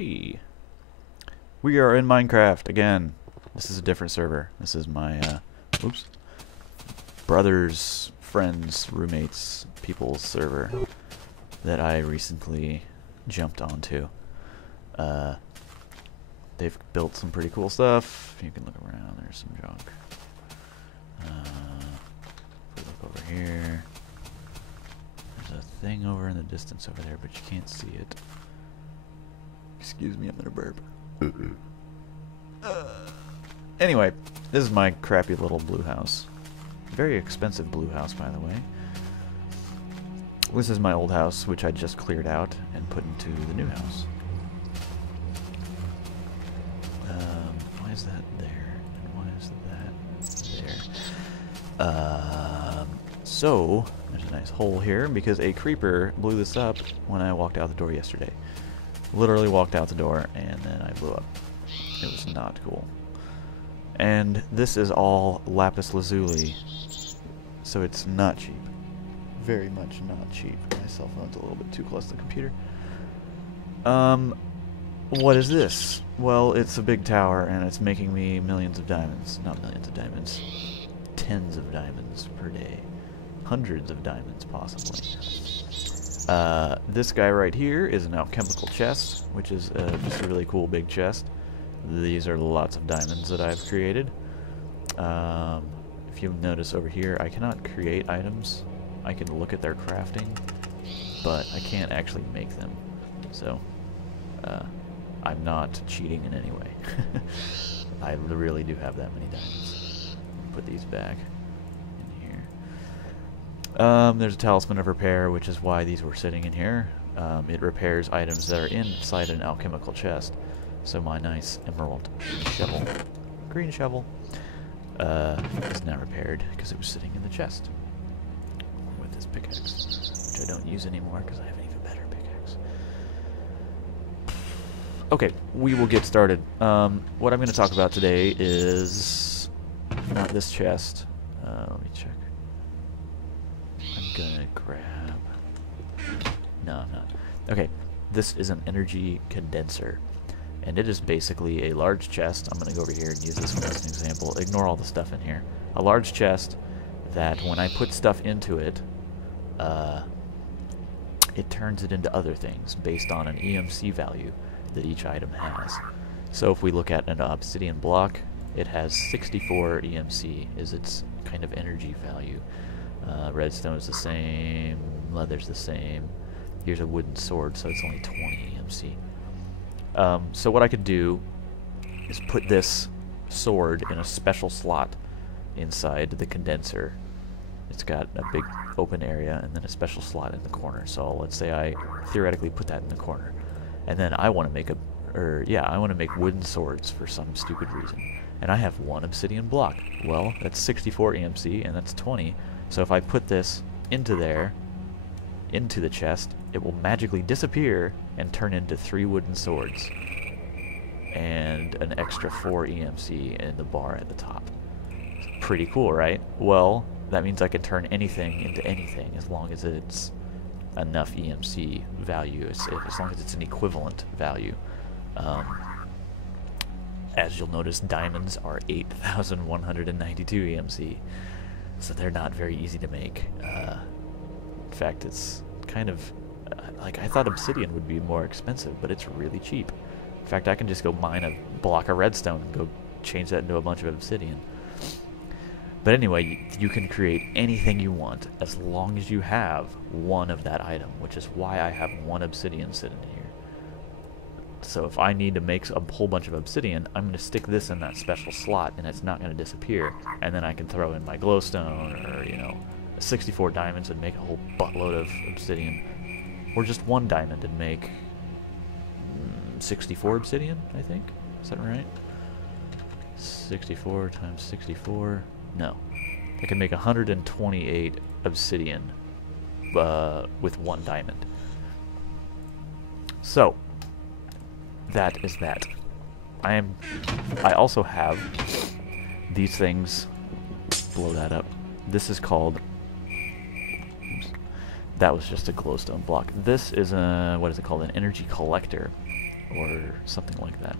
Hey, we are in Minecraft again. This is a different server. This is my, oops, brother's, friends, roommates, people's server that I recently jumped onto. They've built some pretty cool stuff. You can look around. There's some junk. If we look over here, there's a thing over in the distance over there, but you can't see it. Excuse me, I'm gonna burp. Anyway, this is my crappy little blue house. Very expensive blue house, by the way. This is my old house, which I just cleared out and put into the new house. Why is that there? And why is that there? So, there's a nice hole here because a creeper blew this up when I walked out the door yesterday. Literally walked out the door and then I blew up. It was not cool. And this is all lapis lazuli, so it's not cheap. Very much not cheap. My cell phone's a little bit too close to the computer. What is this? Well, it's a big tower and it's making me millions of diamonds. Not millions of diamonds. Tens of diamonds per day. Hundreds of diamonds, possibly. This guy right here is an alchemical chest, which is just a really cool big chest. These are lots of diamonds that I've created. If you'll notice over here, I cannot create items. I can look at their crafting, but I can't actually make them. So, I'm not cheating in any way. I really do have that many diamonds. Put these back in here. There's a talisman of repair, which is why these were sitting in here. It repairs items that are inside an alchemical chest. So my nice emerald green shovel, is now repaired because it was sitting in the chest with this pickaxe, which I don't use anymore because I have an even better pickaxe. Okay, we will get started. What I'm going to talk about today is not this chest. Let me check. I'm gonna grab... No, I'm not. Okay, this is an energy condenser. And it is basically a large chest. I'm going to go over here and use this one as an example. Ignore all the stuff in here. A large chest that when I put stuff into it, it turns it into other things based on an EMC value that each item has. So if we look at an obsidian block, it has 64 EMC is its kind of energy value. Redstone is the same, leather's the same. Here's a wooden sword, so it's only 20 EMC. So what I could do is put this sword in a special slot inside the condenser. It's got a big open area and then a special slot in the corner. So let's say I theoretically put that in the corner, and then I want to make I want to make wooden swords for some stupid reason. And I have one obsidian block. Well, that's 64 EMC and that's 20. So if I put this into there, into the chest, it will magically disappear and turn into 3 wooden swords and an extra 4 EMC in the bar at the top. It's pretty cool, right? Well, that means I can turn anything into anything as long as it's enough EMC value, as long as it's an equivalent value. As you'll notice, diamonds are 8,192 EMC, so they're not very easy to make. In fact, it's kind of like I thought obsidian would be more expensive, but it's really cheap. In fact, I can just go mine a block of redstone and go change that into a bunch of obsidian. But anyway, you can create anything you want as long as you have one of that item, which is why I have one obsidian sitting here. So if I need to make a whole bunch of obsidian, I'm going to stick this in that special slot and it's not going to disappear. And then I can throw in my glowstone or, 64 diamonds and make a whole buttload of obsidian. Or just 1 diamond and make 64 obsidian, I think. Is that right? 64 times 64. No. I can make 128 obsidian with 1 diamond. So, that is that. I also have these things. Blow that up. This is called... That was just a glowstone block. This is a, what is it called, an energy collector. or something like that.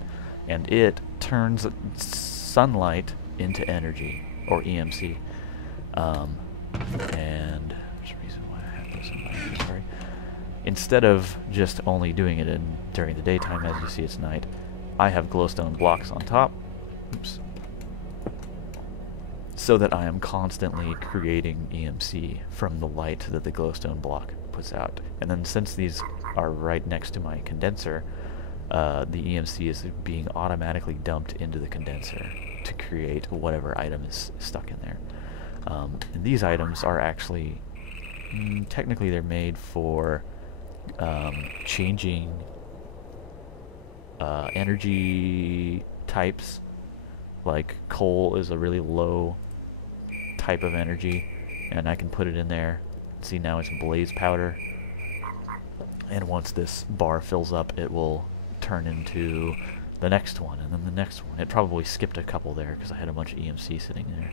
And it turns sunlight into energy, or EMC. And there's a reason why I have those in my inventory. Instead of just only doing it during the daytime, as you see it's night, I have glowstone blocks on top. Oops. So that I am constantly creating EMC from the light that the glowstone block puts out. And then since these are right next to my condenser, the EMC is being automatically dumped into the condenser to create whatever item is stuck in there. And these items are actually, technically they're made for changing energy types. Like coal is a really low type of energy, and I can put it in there. See, now it's blaze powder, and once this bar fills up, it will turn into the next one, and then the next one. It probably skipped a couple there because I had a bunch of EMC sitting there,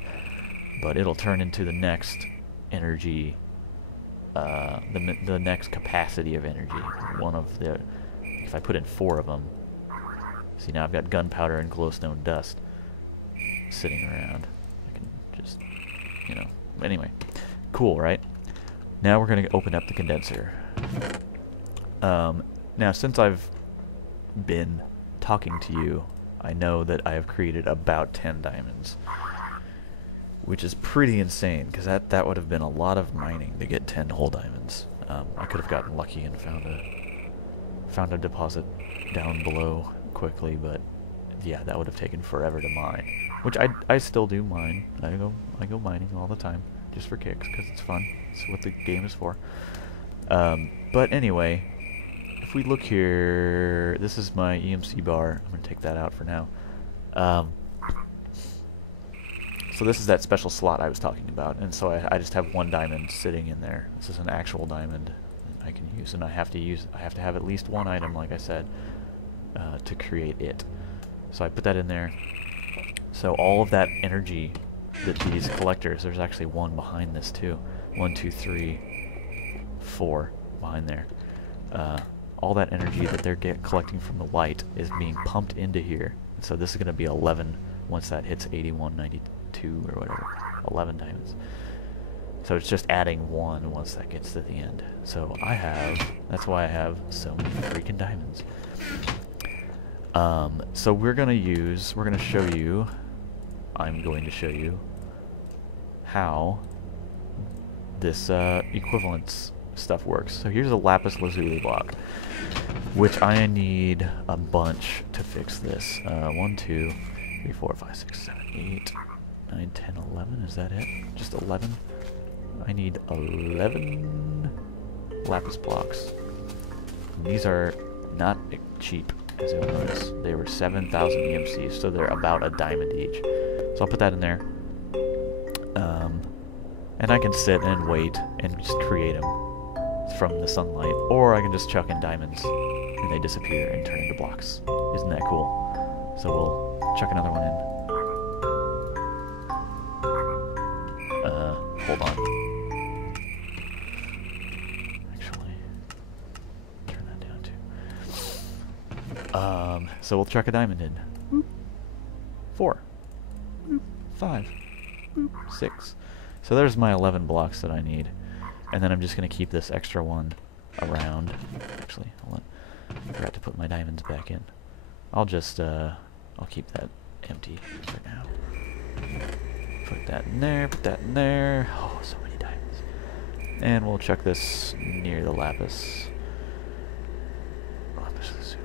but it'll turn into the next energy, the next capacity of energy. One of the, if I put in 4 of them, see, now I've got gunpowder and glowstone dust sitting around. I can just, you know, anyway, cool, right? Now we're going to open up the condenser. Now, since I've been talking to you, I know that I have created about 10 diamonds, which is pretty insane, because that would have been a lot of mining to get 10 whole diamonds. I could have gotten lucky and found a deposit down below quickly, but yeah, that would have taken forever to mine. Which I still do mine. I go mining all the time, just for kicks, because it's fun. It's what the game is for. But anyway, if we look here, this is my EMC bar. I'm going to take that out for now. So this is that special slot I was talking about, and so I just have 1 diamond sitting in there. This is an actual diamond I can use, and I have to have at least 1 item, like I said, to create it. So I put that in there. So all of that energy that these collectors, there's actually 1 behind this too. 1, 2, 3, 4 behind there. All that energy that they're collecting from the light is being pumped into here. So this is going to be 11 once that hits 81, 92 or whatever. 11 diamonds. So it's just adding 1 once that gets to the end. So that's why I have so many freaking diamonds. So I'm going to show you how this equivalence stuff works. So here's a lapis lazuli block, which I need a bunch to fix this. 1, 2, 3, 4, 5, 6, 7, 8, 9, 10, 11. Is that it? Just 11? I need 11 lapis blocks. And these are not cheap, as you'll notice. They were 7,000 EMCs, so they're about a diamond each. So I'll put that in there. And I can sit and wait and just create them from the sunlight, or I can just chuck in diamonds and they disappear and turn into blocks. Isn't that cool? So we'll chuck another one in. Hold on. Actually, turn that down too. So we'll chuck a diamond in. 4, 5, 6. So there's my 11 blocks that I need. And then I'm just going to keep this extra one around. Actually, hold on. I forgot to put my diamonds back in. I'll just, I'll keep that empty for now. Put that in there, put that in there. Oh, so many diamonds. And we'll chuck this near the lapis. Lapis lazuli.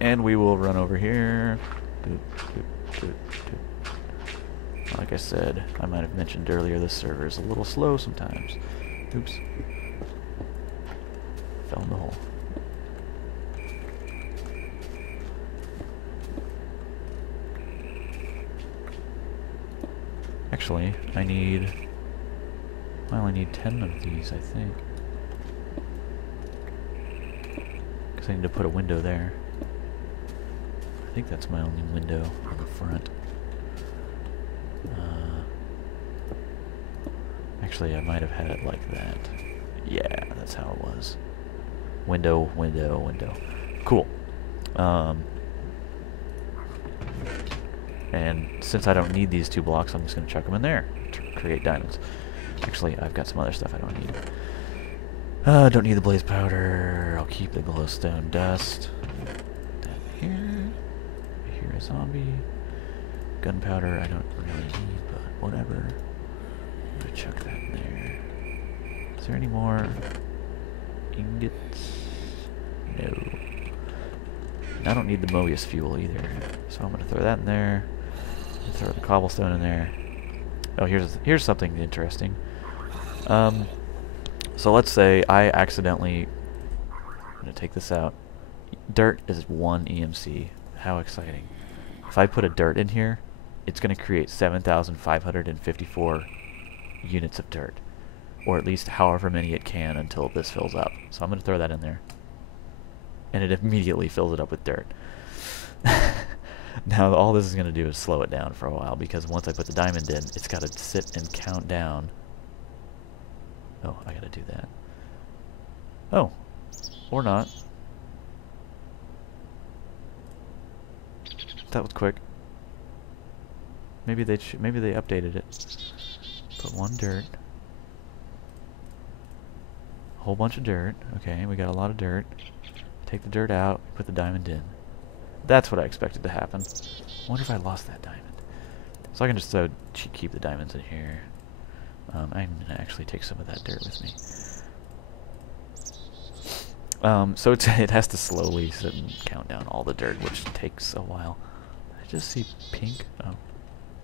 And we will run over here. Like I said, I might have mentioned earlier, this server is a little slow sometimes. Oops. Fell in the hole. Actually, I need 10 of these, I think. Because I need to put a window there. I think that's my only window on the front. Actually, I might have had it like that. Yeah, that's how it was. Window, window, window. Cool. And since I don't need these 2 blocks, I'm just going to chuck them in there to create diamonds. Actually, I've got some other stuff I don't need. Don't need the blaze powder. I'll keep the glowstone dust. That here. Here a zombie. Gunpowder I don't really need, but whatever. I'm going to chuck that in there. Is there any more ingots? No. And I don't need the Mobius fuel either. So I'm going to throw that in there. Throw the cobblestone in there. Oh, here's something interesting. So let's say I accidentally... I'm going to take this out. Dirt is 1 EMC. How exciting. If I put a dirt in here, it's going to create 7,554 units of dirt. Or at least however many it can until this fills up. So I'm going to throw that in there. And it immediately fills it up with dirt. Now all this is going to do is slow it down for a while, because once I put the diamond in, it's got to sit and count down. Oh, I got to do that. Oh, or not. That was quick. Maybe they updated it. Put 1 dirt. A whole bunch of dirt. Okay, we got a lot of dirt. Take the dirt out, put the diamond in. That's what I expected to happen. I wonder if I lost that diamond. So I can just keep the diamonds in here. I'm going to actually take some of that dirt with me. So it has to slowly sit and count down all the dirt, which takes a while. Did I just see pink? Oh, I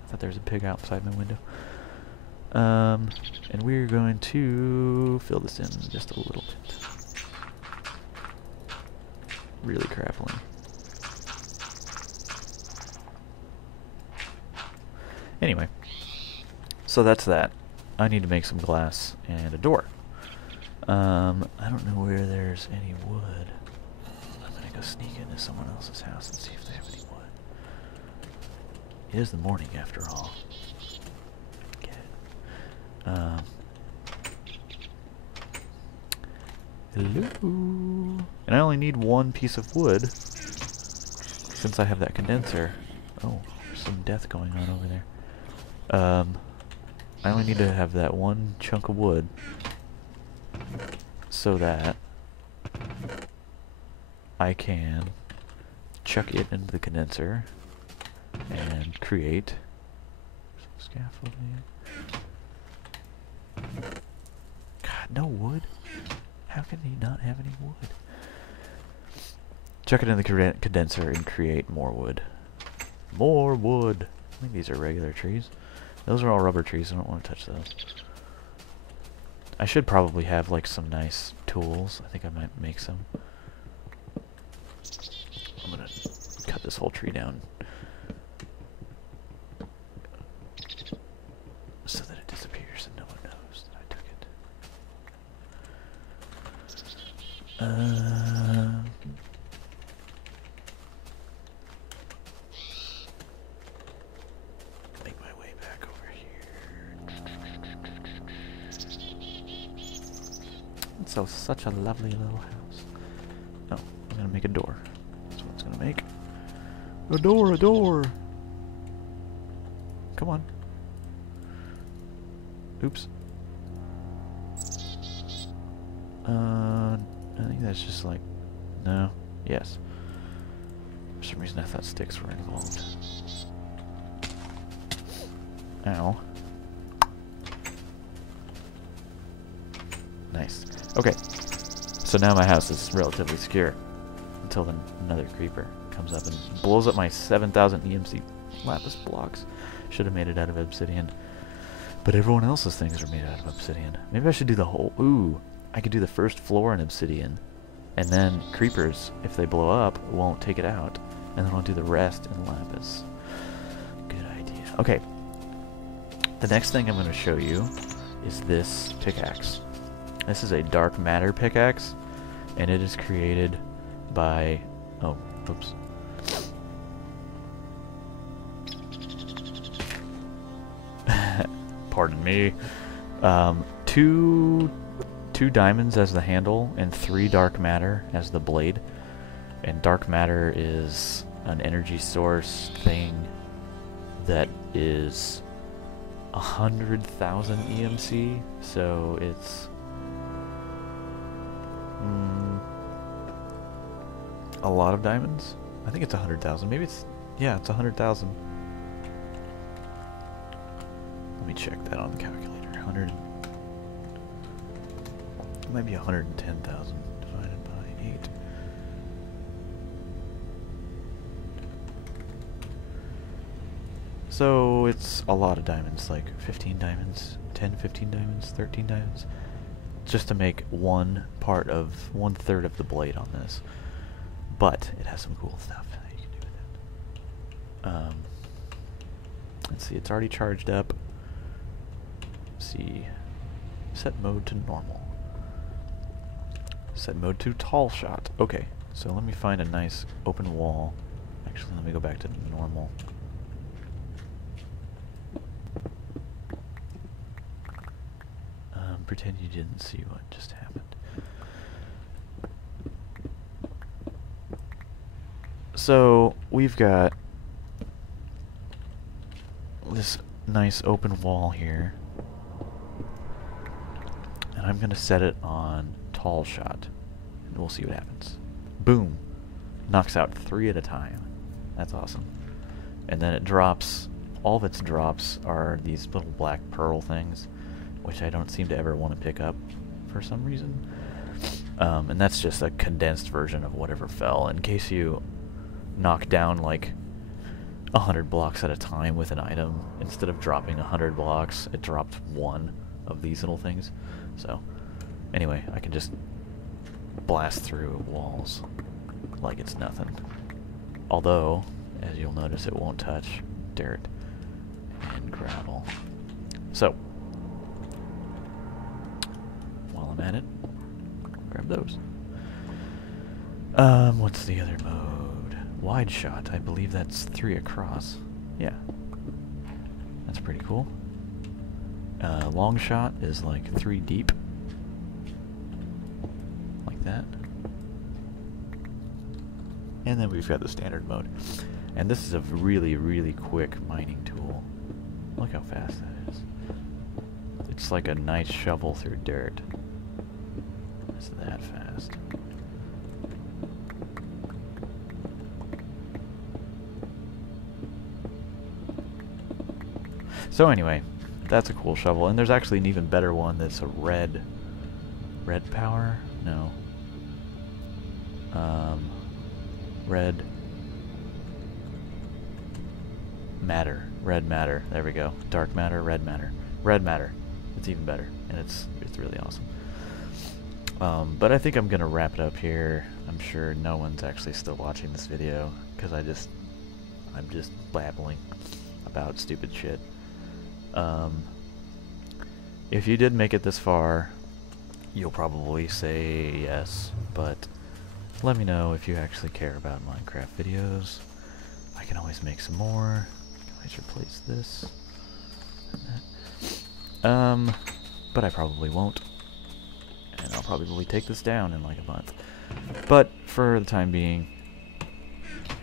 thought there was a pig outside my window. And we're going to fill this in just a little bit. Really crappily. Anyway, so that's that. I need to make some glass and a door. I don't know where there's any wood. I'm gonna go sneak into someone else's house and see if they have any wood. It is the morning after all. Get it. Hello. And I only need 1 piece of wood since I have that condenser. Oh, there's some death going on over there. I only need to have that 1 chunk of wood so that I can chuck it into the condenser and create some scaffolding. God, no wood? How can he not have any wood? Chuck it in the condenser and create more wood. More wood! I think these are regular trees. Those are all rubber trees, I don't want to touch those. I should probably have like some nice tools. I think I might make some. I'm gonna cut this whole tree down so that it disappears and no one knows that I took it. Make my way back over here. It's such a lovely little house. Oh, I'm gonna make a door. That's what it's gonna make. A door, a door! Come on. Oops. I think that's just like... No. Yes. For some reason I thought sticks were involved. Ow. Nice. Okay. So now my house is relatively secure. Until then another creeper comes up and blows up my 7,000 EMC lapis blocks. Should have made it out of obsidian. But everyone else's things are made out of obsidian. Maybe I should do the whole... Ooh. I could do the first floor in obsidian. And then creepers, if they blow up, won't take it out. And then I'll do the rest in lapis. Good idea. Okay. The next thing I'm going to show you is this pickaxe. This is a dark matter pickaxe. And it is created by... Oh, oops. Pardon me. 2 diamonds as the handle and 3 dark matter as the blade. And dark matter is an energy source thing that is 100,000 EMC, so it's a lot of diamonds. I think it's 100,000. Maybe it's, yeah, it's 100,000. Let me check that on the calculator. 100. It might be 110,000 divided by 8. So it's a lot of diamonds, like 15 diamonds, 10, 15 diamonds, 13 diamonds, just to make 1/3 of the blade on this. But it has some cool stuff that you can do with it. Let's see, it's already charged up. Let's see, set mode to normal. Set mode to tall shot. Okay, so let me find a nice open wall. Actually, let me go back to normal. Pretend you didn't see what just happened. So we've got this nice open wall here, and I'm gonna set it on tall shot, and we'll see what happens. Boom! Knocks out 3 at a time. That's awesome. And then it drops, all of its drops are these little black pearl things, which I don't seem to ever want to pick up for some reason. And that's just a condensed version of whatever fell. In case you knock down like 100 blocks at a time with an item, instead of dropping 100 blocks, it dropped 1 of these little things. So, anyway, I can just blast through walls like it's nothing. Although, as you'll notice, it won't touch dirt and gravel. So, while I'm at it, grab those. What's the other mode? Wide shot, I believe that's 3 across. Yeah. That's pretty cool. Long shot is like 3 deep. Like that. And then we've got the standard mode. And this is a really, really quick mining tool. Look how fast that is. It's like a nice shovel through dirt. It's that fast. So anyway, that's a cool shovel. And there's actually an even better one that's a red power? No. Red matter. There we go. Dark matter, red matter. Red matter. It's even better, and it's really awesome. But I think I'm gonna wrap it up here. I'm sure no one's actually still watching this video because I'm just babbling about stupid shit. If you did make it this far, you'll probably say yes, but let me know if you actually care about Minecraft videos. I can always make some more. I can always replace this and that. But I probably won't. And I'll probably take this down in like a month. But for the time being,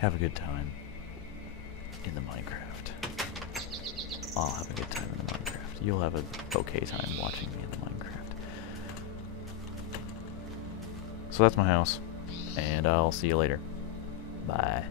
have a good time in the Minecraft. I'll have a good time in the Minecraft. You'll have an okay time watching me in the Minecraft. So that's my house, and I'll see you later. Bye.